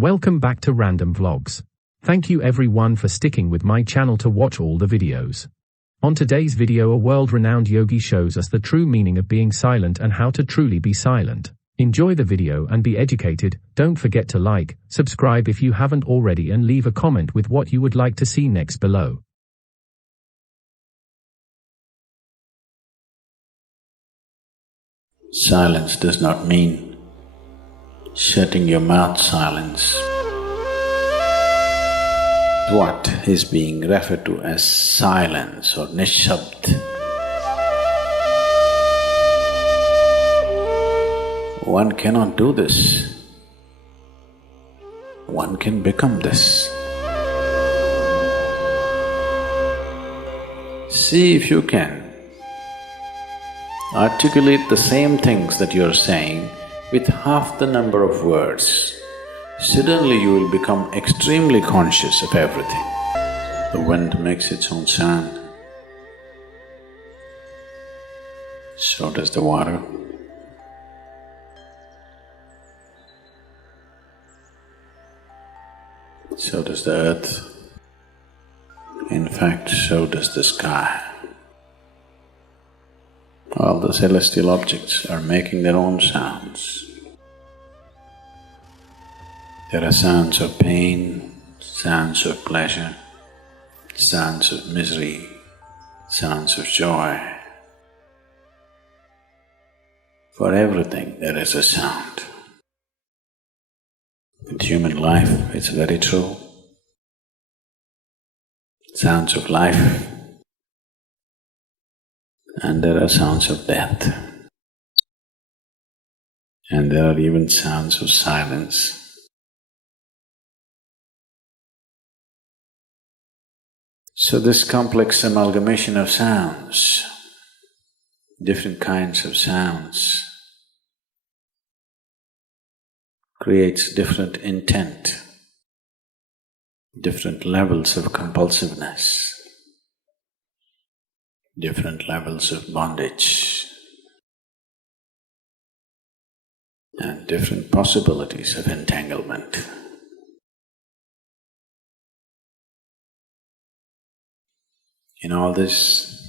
Welcome back to Random Vlogs. Thank you everyone for sticking with my channel to watch all the videos. On today's video, a world-renowned yogi shows us the true meaning of being silent and how to truly be silent. Enjoy the video and be educated. Don't forget to like, subscribe if you haven't already, and leave a comment with what you would like to see next below. Silence does not mean shutting your mouth. Silence, what is being referred to as silence or nishabd. One cannot do this. One can become this. See if you can articulate the same things that you're saying with half the number of words. Suddenly you will become extremely conscious of everything. The wind makes its own sound, so does the water. So does the earth. In fact, so does the sky. All the celestial objects are making their own sounds. There are sounds of pain, sounds of pleasure, sounds of misery, sounds of joy. For everything there is a sound. With human life, it's very true. Sounds of life, and there are sounds of death, and there are even sounds of silence. So this complex amalgamation of sounds, different kinds of sounds, creates different intent, different levels of compulsiveness, different levels of bondage, and different possibilities of entanglement. In all this,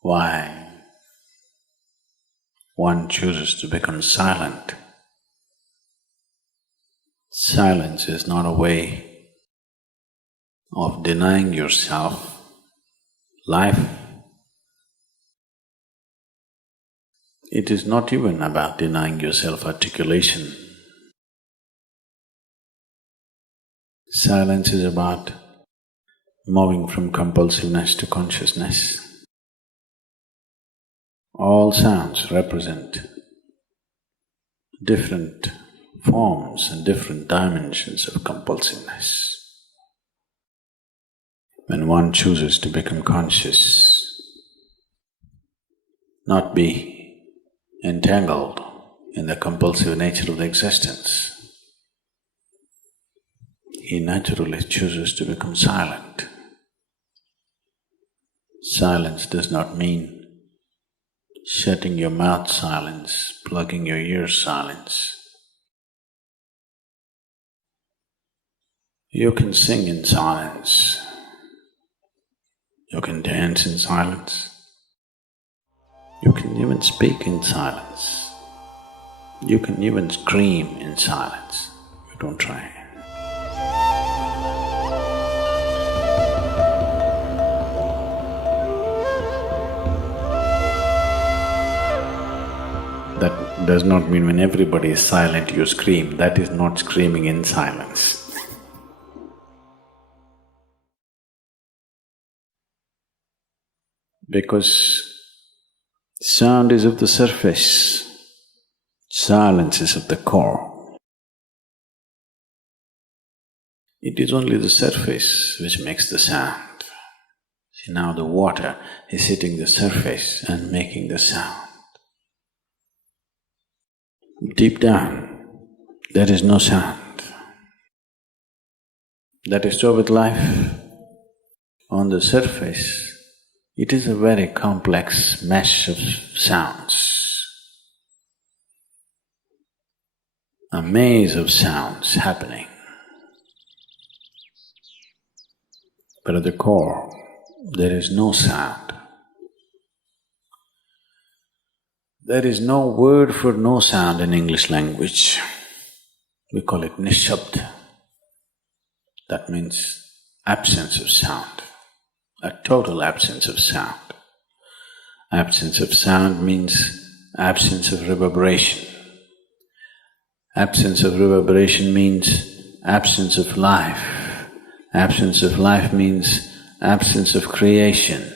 why one chooses to become silent? Silence is not a way of denying yourself life. It is not even about denying yourself articulation. Silence is about moving from compulsiveness to consciousness. All sounds represent different forms and different dimensions of compulsiveness. When one chooses to become conscious, not be entangled in the compulsive nature of the existence, he naturally chooses to become silent. Silence does not mean shutting your mouth. Silence, plugging your ears. Silence. You can sing in silence. You can dance in silence. You can even speak in silence. You can even scream in silence. You don't try. That does not mean when everybody is silent you scream. That is not screaming in silence. Because sound is of the surface, silence is of the core. It is only the surface which makes the sound. See, now the water is hitting the surface and making the sound. Deep down, there is no sound. That is so with life. On the surface, it is a very complex mesh of sounds. a maze of sounds happening. But at the core, there is no sound. There is no word for no sound in English language. We call it nishabd. That means absence of sound, a total absence of sound. Absence of sound means absence of reverberation. Absence of reverberation means absence of life. Absence of life means absence of creation.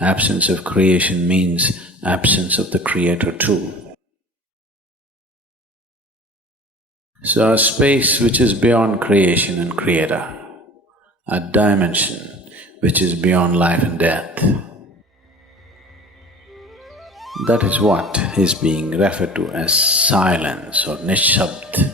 Absence of creation means absence of the Creator too. So a space which is beyond creation and Creator, a dimension which is beyond life and death, that is what is being referred to as silence or nishabd.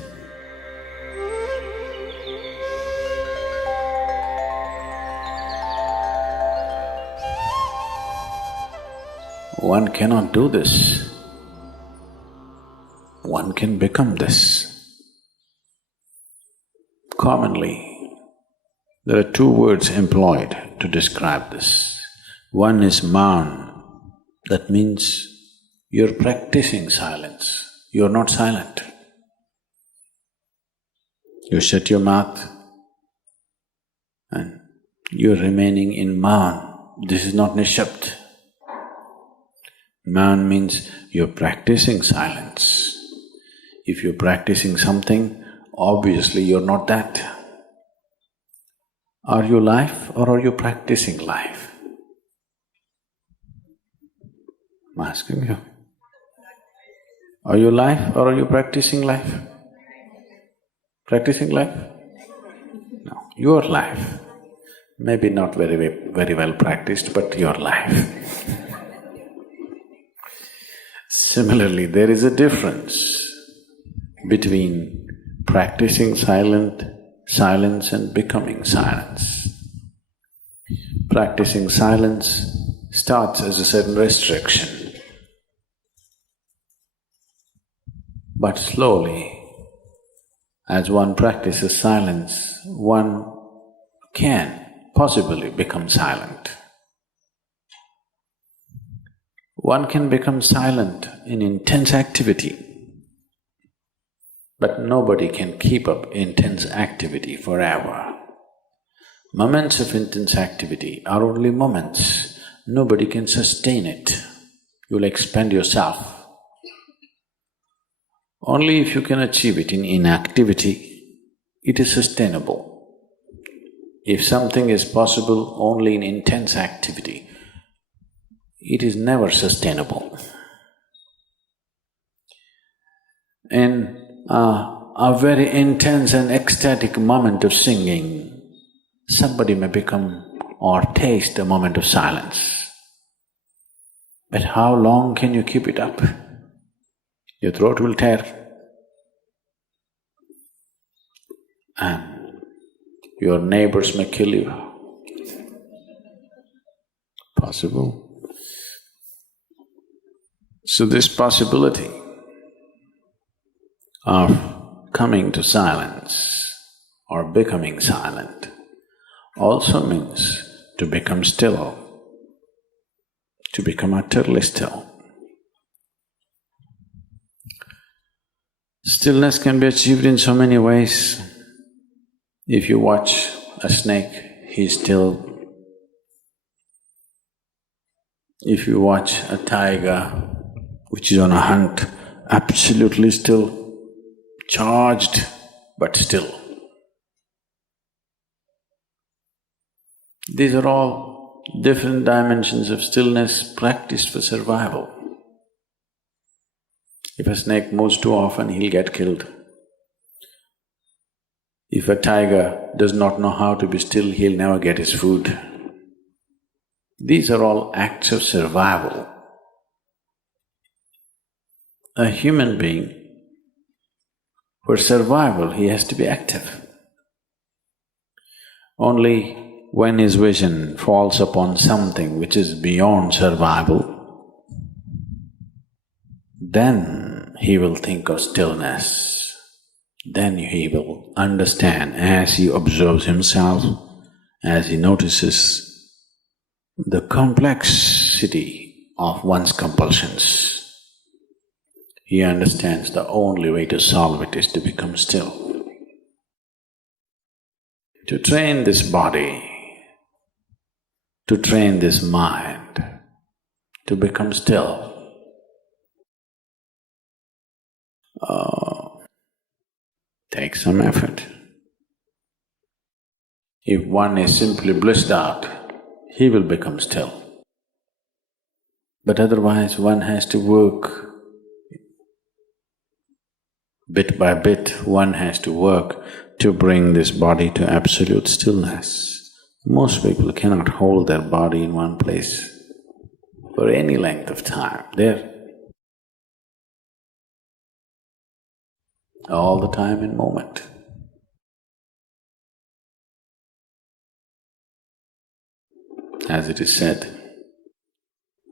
One cannot do this. One can become this. Commonly, there are two words employed to describe this. One is maun, that means you're practicing silence, you're not silent. You shut your mouth and you're remaining in maun. This is not nishabd. Maun means you're practicing silence. If you're practicing something, obviously you're not that. Are you life or are you practicing life? I'm asking you. Are you life or are you practicing life? Practicing life? No, your life. Maybe not very well practiced, but your life. Similarly, there is a difference between practicing silence and becoming silence. Practicing silence starts as a certain restriction, but slowly, as one practices silence, one can possibly become silent. One can become silent in intense activity, but nobody can keep up intense activity forever. Moments of intense activity are only moments, nobody can sustain it. You'll expend yourself. Only if you can achieve it in inactivity, it is sustainable. If something is possible only in intense activity, it is never sustainable. In a very intense and ecstatic moment of singing, somebody may become or taste a moment of silence. But how long can you keep it up? Your throat will tear and your neighbors may kill you. Possible. So this possibility of coming to silence or becoming silent also means to become still, to become utterly still. Stillness can be achieved in so many ways. If you watch a snake, he's still. If you watch a tiger which is on a hunt, absolutely still, charged but still. These are all different dimensions of stillness practiced for survival. If a snake moves too often, he'll get killed. If a tiger does not know how to be still, he'll never get his food. These are all acts of survival. A human being, for survival, he has to be active. Only when his vision falls upon something which is beyond survival, then he will think of stillness. then he will understand as he observes himself, as he notices the complexity of one's compulsions. He understands the only way to solve it is to become still. To train this body, to train this mind, to become still. Takes some effort. If one is simply blissed out, he will become still. But otherwise one has to work bit by bit, one has to work to bring this body to absolute stillness. Most people cannot hold their body in one place for any length of time. They're all the time in moment. As it is said,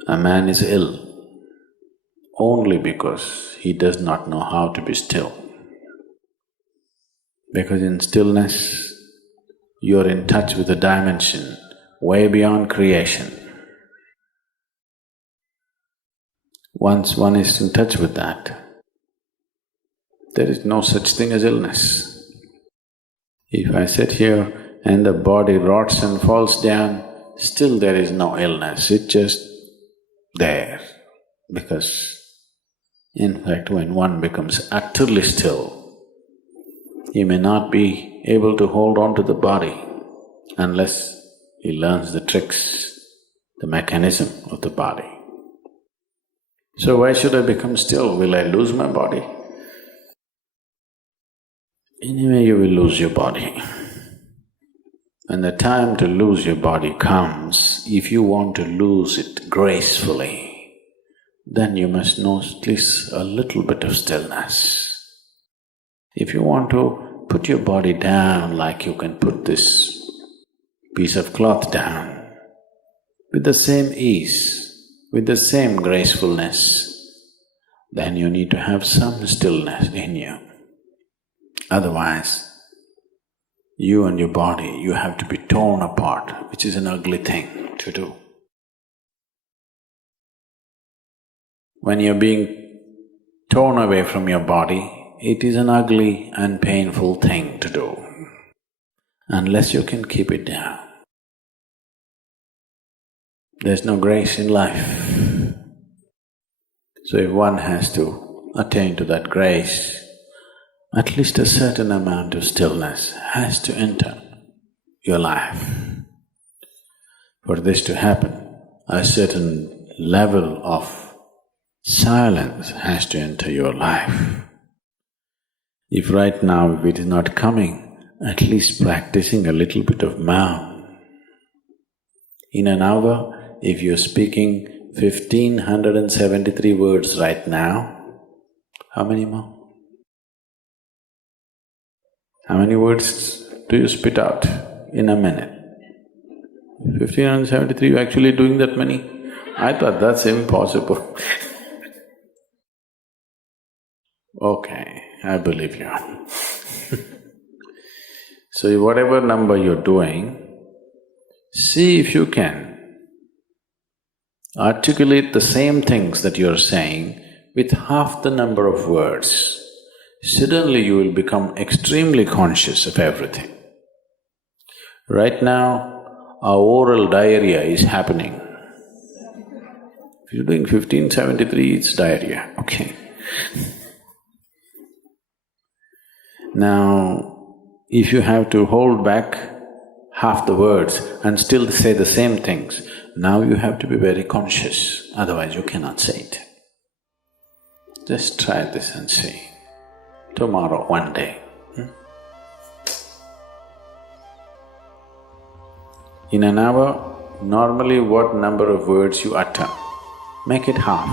a man is ill only because he does not know how to be still. Because in stillness, you are in touch with a dimension way beyond creation. Once one is in touch with that, there is no such thing as illness. If I sit here and the body rots and falls down, still there is no illness, it's just there. Because in fact, when one becomes utterly still, he may not be able to hold on to the body unless he learns the tricks, the mechanism of the body. So why should I become still? Will I lose my body? Anyway, you will lose your body. When the time to lose your body comes, if you want to lose it gracefully, then you must know at least a little bit of stillness. If you want to put your body down like you can put this piece of cloth down, with the same ease, with the same gracefulness, then you need to have some stillness in you. Otherwise, you and your body, you have to be torn apart, which is an ugly thing to do. When you're being torn away from your body, it is an ugly and painful thing to do, unless you can keep it down. There's no grace in life. So if one has to attain to that grace, at least a certain amount of stillness has to enter your life. For this to happen, a certain level of silence has to enter your life. If right now, if it is not coming, at least practicing a little bit of Maum. In an hour, if you're speaking 1,573 words right now, how many more? How many words do you spit out in a minute? 1,573, you're actually doing that many? I thought that's impossible. Okay, I believe you. So whatever number you're doing, see if you can articulate the same things that you're saying with half the number of words. Suddenly you will become extremely conscious of everything. Right now, our oral diarrhea is happening. If you're doing 1573, it's diarrhea, okay. Now, if you have to hold back half the words and still say the same things, now you have to be very conscious, otherwise you cannot say it. Just try this and see. Tomorrow, one day. In an hour, normally what number of words you utter, make it half.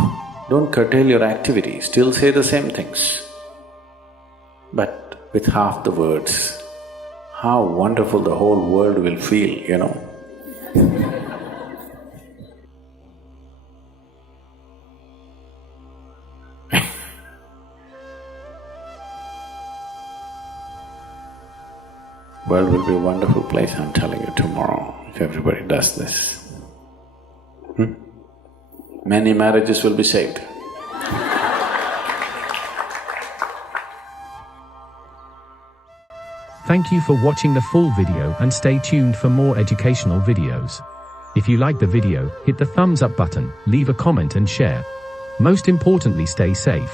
Don't curtail your activity, still say the same things. But with half the words, how wonderful the whole world will feel, you know. World will be a wonderful place, I'm telling you, tomorrow, if everybody does this. Many marriages will be saved. Thank you for watching the full video and stay tuned for more educational videos. If you like the video, hit the thumbs up button, leave a comment and share. Most importantly, stay safe.